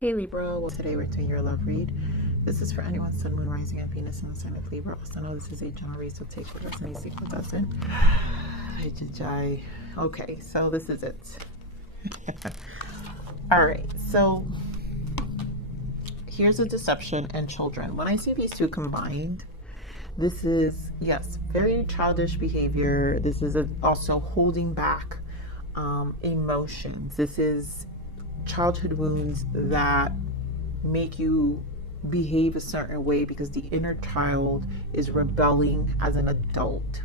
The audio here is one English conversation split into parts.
Hey Libra, well today we're doing your love read. This is for anyone Sun, Moon, Rising, and Venus in the sign of Libra. Also know this is a general read, so take what resonates, take what doesn't. Okay, so this is it. Alright, so here's a deception and children. When I see these two combined, this is, yes, very childish behavior. This is also holding back emotions. This is childhood wounds that make you behave a certain way because the inner child is rebelling as an adult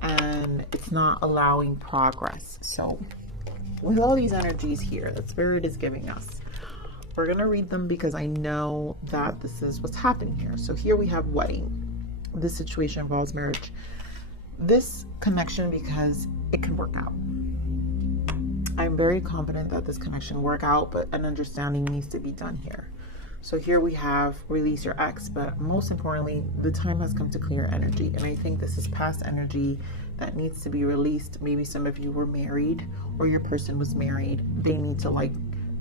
and it's not allowing progress. So with all these energies here that Spirit is giving us, we're going to read them because I know that this is what's happening here. So here we have wedding. This situation involves marriage. This connection, because it can work out. I'm very confident that this connection will work out, but an understanding needs to be done here. So here we have release your ex, but most importantly, the time has come to clear energy. And I think this is past energy that needs to be released. Maybe some of you were married or your person was married. They need to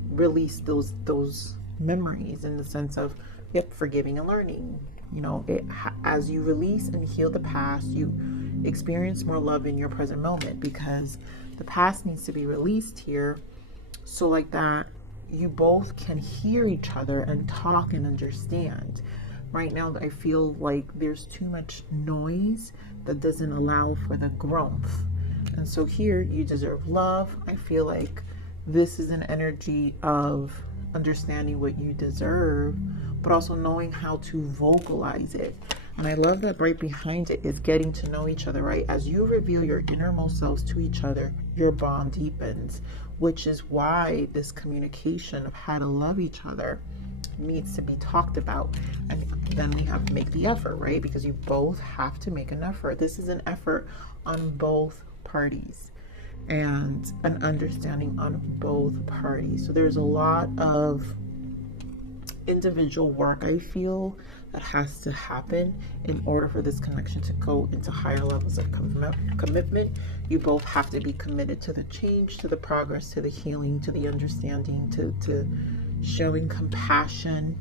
release those memories in the sense of, yep, forgiving and learning. You know, as you release and heal the past, you experience more love in your present moment, because the past needs to be released here, so like that you both can hear each other and talk and understand. Right now I feel like there's too much noise that doesn't allow for the growth, and so here you deserve love. I feel like this is an energy of understanding what you deserve, but also knowing how to vocalize it. And I love that right behind it is getting to know each other, right? As you reveal your innermost selves to each other, your bond deepens, which is why this communication of how to love each other needs to be talked about. And then we have to make the effort, right? Because you both have to make an effort. This is an effort on both parties and an understanding on both parties. So there's a lot of individual work, I feel, that has to happen in order for this connection to go into higher levels of commitment. You both have to be committed to the change, to the progress, to the healing, to the understanding, to showing compassion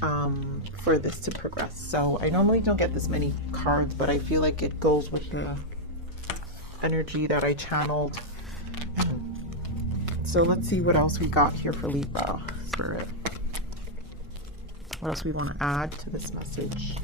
for this to progress. So I normally don't get this many cards, but I feel like it goes with the energy that I channeled. So let's see what else we got here for Libra Spirit. What else we want to add to this message?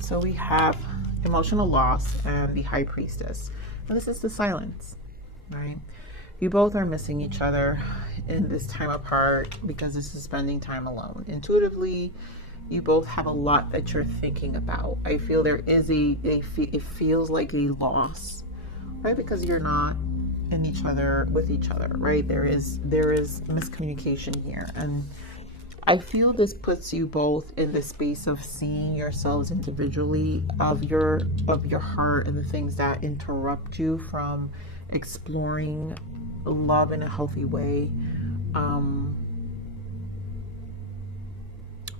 So we have emotional loss and the High Priestess. And this is the silence, right? You both are missing each other in this time apart because this is spending time alone. Intuitively, you both have a lot that you're thinking about. I feel there is it feels like a loss, right? Because you're not in each other with each other, right? There is miscommunication here, and I feel this puts you both in the space of seeing yourselves individually, of your heart and the things that interrupt you from exploring love in a healthy way.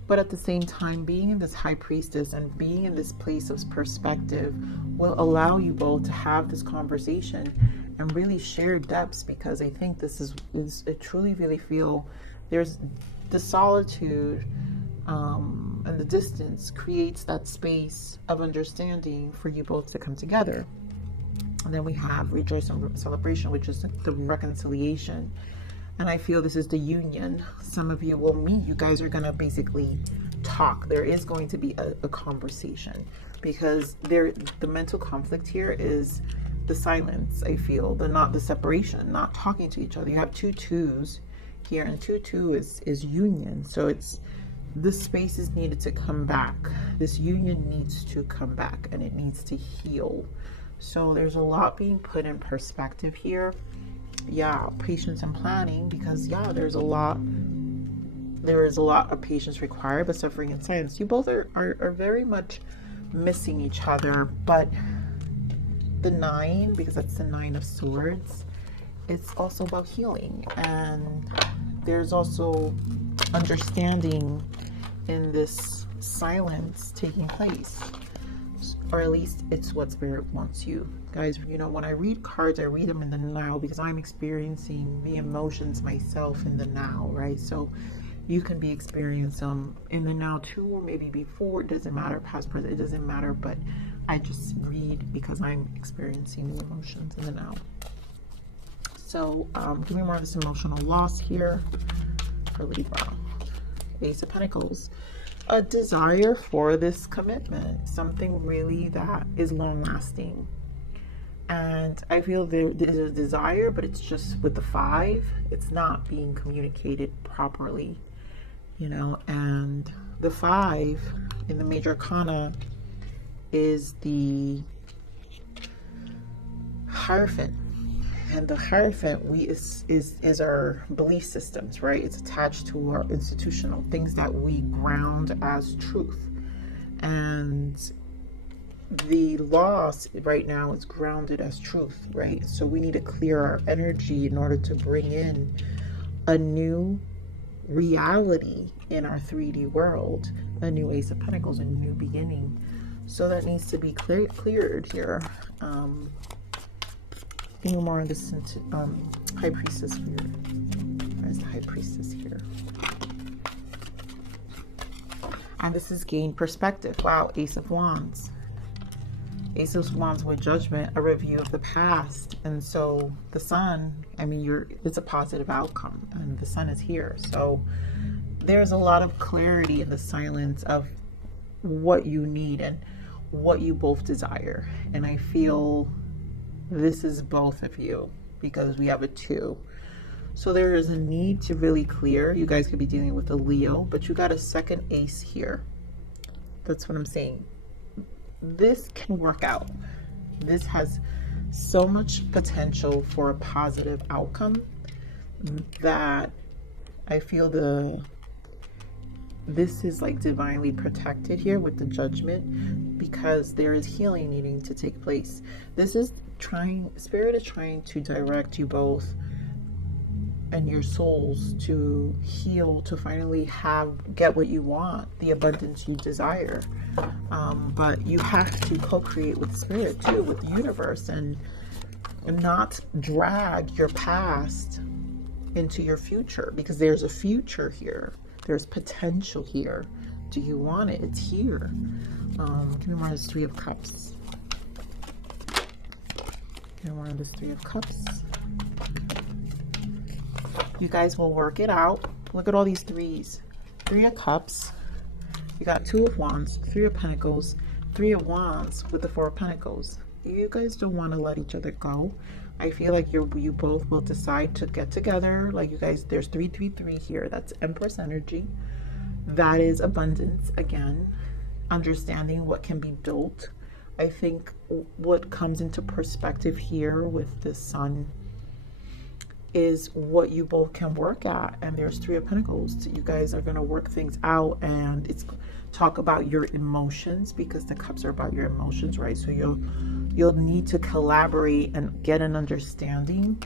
But at the same time, being in this High Priestess and being in this place of perspective will allow you both to have this conversation and really share depths, because I think this is I truly really feel there's the solitude and the distance creates that space of understanding for you both to come together. And then we have rejoice and celebration, which is the reconciliation. And I feel this is the union. Some of you will meet. You guys are going to basically talk. There is going to be a conversation, because the mental conflict here is the silence. I feel the separation, not talking to each other. You have 2 2s here, and 2 is union. So it's this space is needed to come back. This union needs to come back, and it needs to heal. So there's a lot being put in perspective here. Yeah, patience and planning, because yeah, there is a lot of patience required, but suffering in silence. You both are very much missing each other, but the 9, because that's the 9 of Swords, it's also about healing. And there's also understanding in this silence taking place. Or at least it's what Spirit wants you. Guys, you know, when I read cards, I read them in the now because I'm experiencing the emotions myself in the now, right? So you can be experiencing them in the now too, or maybe before. It doesn't matter, past, present, it doesn't matter. But I just read because I'm experiencing the emotions in the now. So give me more of this emotional loss here for Libra. Ace of Pentacles. A desire for this commitment, something really that is long lasting. And I feel there's a desire, but it's just with the 5, it's not being communicated properly, you know. And the 5 in the major arcana is the Hierophant. And the Hierophant is our belief systems, right? It's attached to our institutional things that we ground as truth. And the loss right now is grounded as truth, right? So we need to clear our energy in order to bring in a new reality in our 3D world, a new Ace of Pentacles, a new beginning. So that needs to be cleared here. Any more on this High Priestess here? Where's the High Priestess here? And this is gain perspective. Wow, Ace of Wands. Ace of Wands with Judgment, a review of the past. And so the Sun, I mean, it's a positive outcome, and the Sun is here. So there's a lot of clarity in the silence of what you need and what you both desire. And I feel this is both of you because we have a 2. So there is a need to really clear. You guys could be dealing with a Leo, but you got a second ace here. That's what I'm saying. This can work out. This has so much potential for a positive outcome that I feel this is like divinely protected here with the Judgment, because there is healing needing to take place. This is Spirit is trying to direct you both and your souls to heal, to finally get what you want, the abundance you desire. But you have to co-create with Spirit too, with the universe, and not drag your past into your future, because there's a future here. There's potential here. Do you want it? It's here. Give me more of this 3 of Cups. Give me more of this 3 of Cups. You guys will work it out. Look at all these 3s. 3 of Cups. You got 2 of Wands, 3 of Pentacles, 3 of Wands with the 4 of Pentacles. You guys don't want to let each other go. I feel like you both will decide to get together. Like you guys, there's 333 here. That's Empress energy. That is abundance again. Understanding what can be built. I think what comes into perspective here with the Sun is what you both can work at. And there's 3 of Pentacles. You guys are going to work things out, and it's talk about your emotions, because the cups are about your emotions, right? So you'll need to collaborate and get an understanding.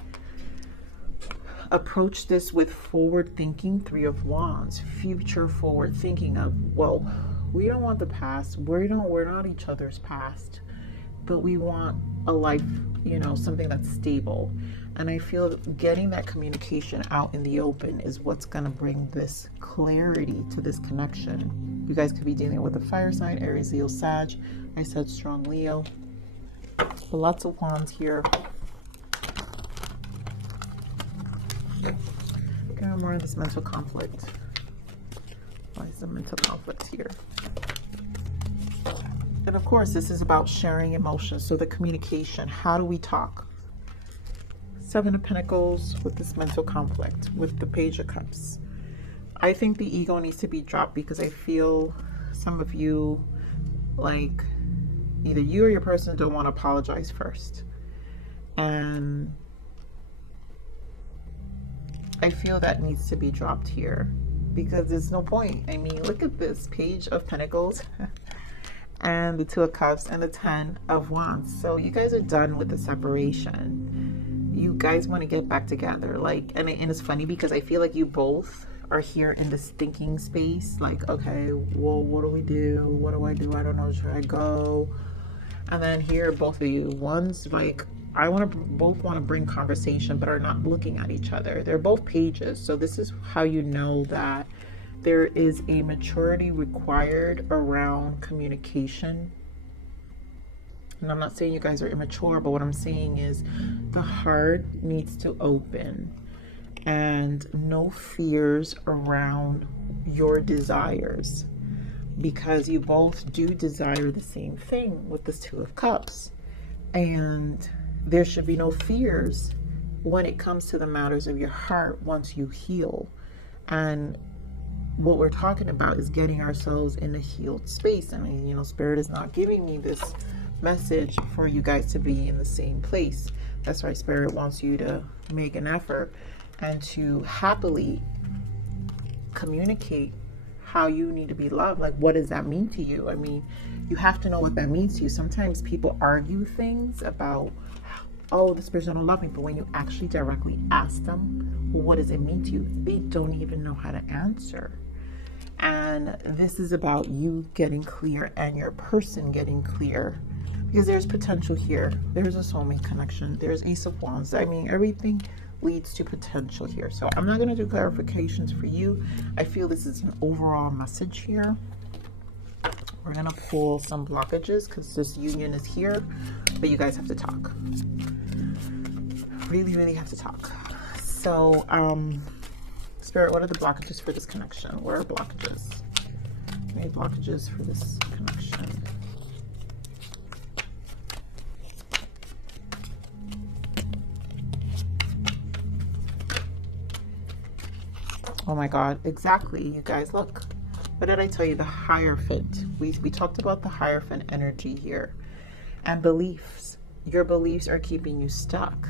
Approach this with forward thinking. 3 of Wands, future forward thinking of, well, we don't want the past. We're not each other's past, but we want a life, you know, something that's stable. And I feel getting that communication out in the open is what's going to bring this clarity to this connection. You guys could be dealing with a fire sign, Aries, Leo, Sag. I said strong Leo. But lots of Wands here. Get more of this mental conflict. Why is the mental conflict here? And of course, this is about sharing emotions. So the communication, how do we talk? 7 of Pentacles with this mental conflict, with the Page of Cups. I think the ego needs to be dropped, because I feel some of you, like, either you or your person don't want to apologize first. And I feel that needs to be dropped here, because there's no point. I mean, look at this Page of Pentacles and the Two of Cups and the Ten of Wands. So you guys are done with the separation. You guys want to get back together. Like, and it's funny because I feel like you both are here in this thinking space. Like, okay, well, what do we do? What do I do? I don't know. Should I go? And then here, both of you, one's like, both want to bring conversation, but are not looking at each other. They're both pages. So this is how you know that there is a maturity required around communication. And I'm not saying you guys are immature, but what I'm saying is the heart needs to open, and no fears around your desires, because you both do desire the same thing with this Two of Cups. And there should be no fears when it comes to the matters of your heart once you heal. And what we're talking about is getting ourselves in a healed space. And, you know, Spirit is not giving me this message for you guys to be in the same place. That's why Spirit wants you to make an effort and to happily communicate how you need to be loved. Like, what does that mean to you? I mean, you have to know what that means to you. Sometimes people argue things about, oh, this person don't love me, but when you actually directly ask them, well, what does it mean to you? They don't even know how to answer. And this is about you getting clear and your person getting clear, because there's potential here. There's a soulmate connection. There's Ace of Wands. I mean, everything leads to potential here. So I'm not going to do clarifications for you. I feel this is an overall message here. We're going to pull some blockages because this union is here, but you guys have to talk. Really, really have to talk. So, Spirit, what are the blockages for this connection? Where are blockages? Any blockages for this connection? Oh my God, exactly. You guys, look. What did I tell you? The Hierophant. We talked about the Hierophant energy here. And beliefs. Your beliefs are keeping you stuck.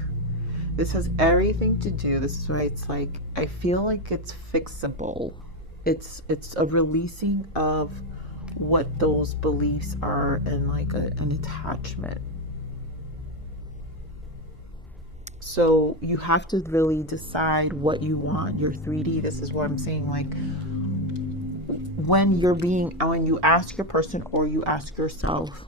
This has everything to do, this is why it's like, I feel like it's fixable. It's a releasing of what those beliefs are, and like an attachment. So you have to really decide what you want. Your 3D, this is what I'm saying, like when you ask your person or you ask yourself,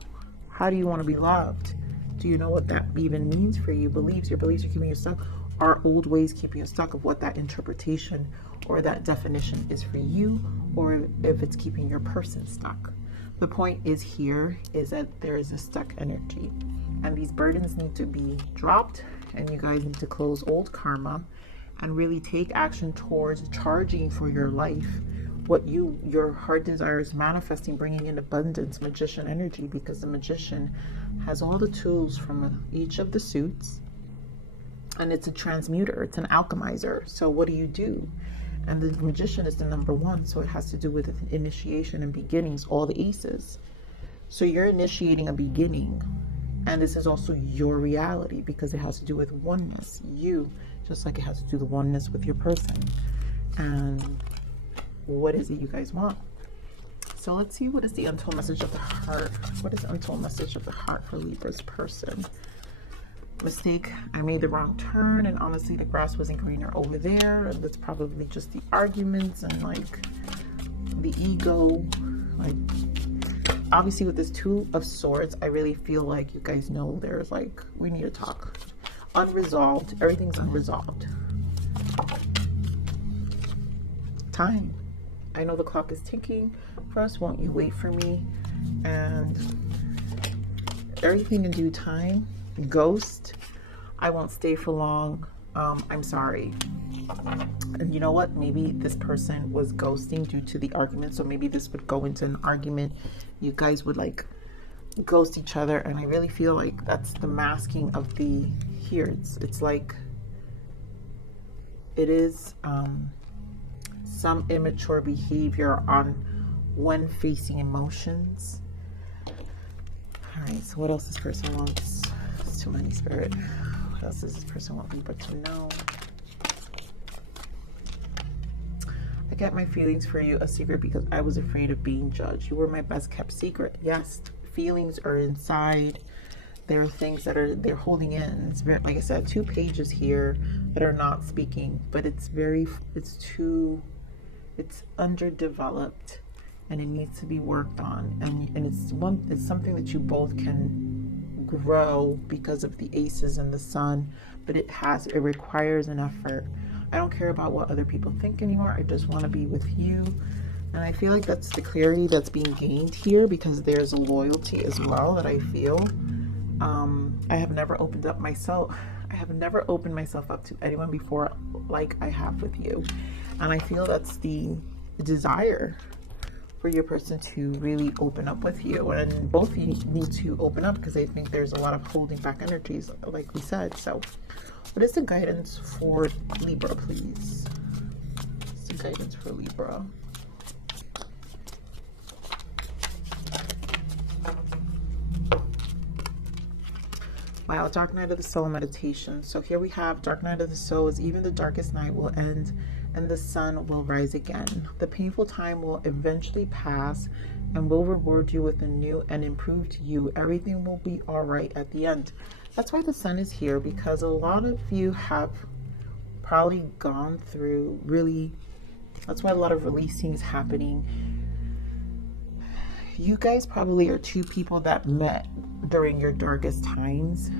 how do you want to be loved? Do you know what that even means for you? Beliefs. Your beliefs are keeping you stuck. Are old ways keeping you stuck of what that interpretation or that definition is for you, or if it's keeping your person stuck? The point is here is that there is a stuck energy, and these burdens need to be dropped, and you guys need to close old karma and really take action towards charging for your life. What your heart desires, manifesting, bringing in abundance, Magician energy, because the Magician has all the tools from each of the suits, and it's a transmuter, it's an alchemizer. So what do you do? And the Magician is the number one, so it has to do with initiation and beginnings, all the aces. So you're initiating a beginning, and this is also your reality because it has to do with oneness, you, just like it has to do the oneness with your person. And what is it you guys want? So let's see, what is the untold message of the heart? What is the untold message of the heart for Libra's person? Mistake, I made the wrong turn, and honestly the grass wasn't greener over there. And that's probably just the arguments and like the ego. Like, obviously with this Two of Swords, I really feel like you guys know there's like, we need to talk. Unresolved, everything's unresolved. Time. I know the clock is ticking for us. Won't you wait for me? And everything in due time. Ghost. I won't stay for long. I'm sorry. And you know what? Maybe this person was ghosting due to the argument. So maybe this would go into an argument. You guys would like ghost each other. And I really feel like that's the masking of the here. It's like it is some immature behavior on when facing emotions. All right, so what else this person wants? It's too many, Spirit. What else does this person want Libra to know? I kept my feelings for you a secret because I was afraid of being judged. You were my best kept secret. Yes, feelings are inside. There are things that they're holding in. It's very, like I said, 2 pages here that are not speaking, but it's underdeveloped, and it needs to be worked on. And it's something that you both can grow because of the aces and the sun, but it requires an effort. I don't care about what other people think anymore. I just want to be with you. And I feel like that's the clarity that's being gained here, because there's a loyalty as well that I feel. I have never opened up myself. I have never opened myself up to anyone before like I have with you. And I feel that's the desire for your person to really open up with you. And both of you need to open up, because I think there's a lot of holding back energies, like we said. So what is the guidance for Libra, please? What's the guidance for Libra? Wow, Dark Night of the Soul meditation. So here we have Dark Night of the Soul is even the darkest night will end and the sun will rise again. The painful time will eventually pass and will reward you with a new and improved you. Everything will be all right at the end. That's why the sun is here, because a lot of you have probably gone through that's why a lot of releasing is happening. You guys probably are 2 people that met during your darkest times,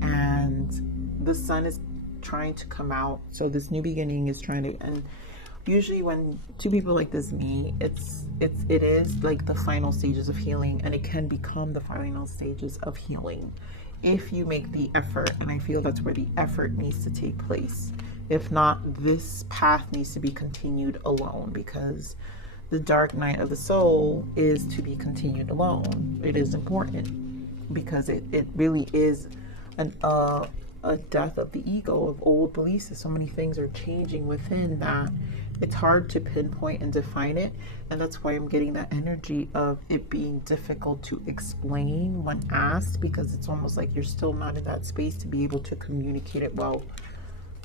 and the sun is trying to come out. So this new beginning is trying to, and usually when 2 people like this meet, it is like the final stages of healing, and it can become the final stages of healing if you make the effort. And I feel that's where the effort needs to take place. If not, this path needs to be continued alone, because the dark night of the soul is to be continued alone. It is important, because it really is a death of the ego, of old beliefs. So many things are changing within that it's hard to pinpoint and define it. And that's why I'm getting that energy of it being difficult to explain when asked, because it's almost like you're still not in that space to be able to communicate it well.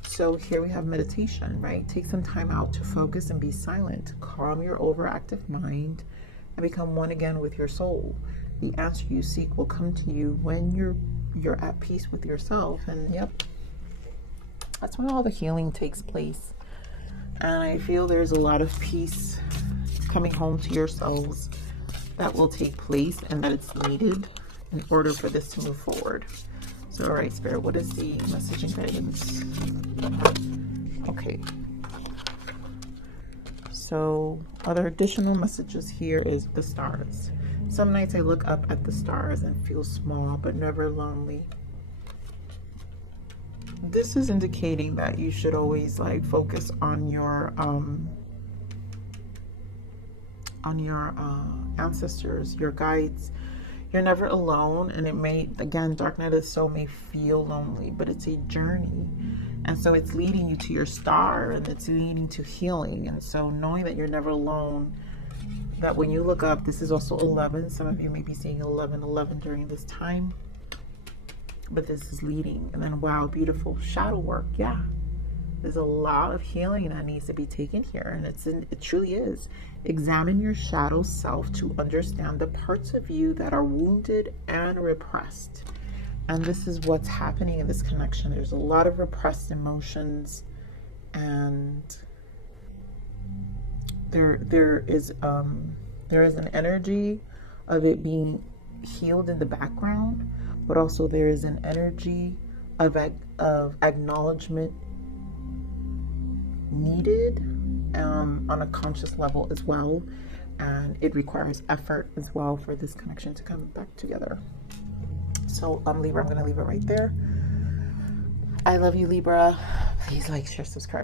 So here we have meditation, right? Take some time out to focus and be silent. Calm your overactive mind and become one again with your soul. The answer you seek will come to you when you're at peace with yourself. And yep, that's when all the healing takes place. And I feel there's a lot of peace coming home to yourselves that will take place, and that it's needed in order for this to move forward. So, all right, Spirit, what is the message and guidance? Okay. So, other additional messages here is the stars. Some nights I look up at the stars and feel small, but never lonely. This is indicating that you should always focus on your ancestors, your guides. You're never alone, and it may, again, Dark Night of the Soul may feel lonely, but it's a journey. And so it's leading you to your star, and it's leading to healing. And so knowing that you're never alone, that when you look up, this is also 11. Some of you may be seeing 11:11 during this time, but this is leading. And then, wow, beautiful shadow work. Yeah, there's a lot of healing that needs to be taken here, and it truly is. Examine your shadow self to understand the parts of you that are wounded and repressed. And this is what's happening in this connection. There's a lot of repressed emotions, and there is an energy of it being healed in the background, but also there is an energy of acknowledgement needed on a conscious level as well, and it requires effort as well for this connection to come back together. So Libra, I'm going to leave it right there. I love you, Libra. Please like, share, subscribe.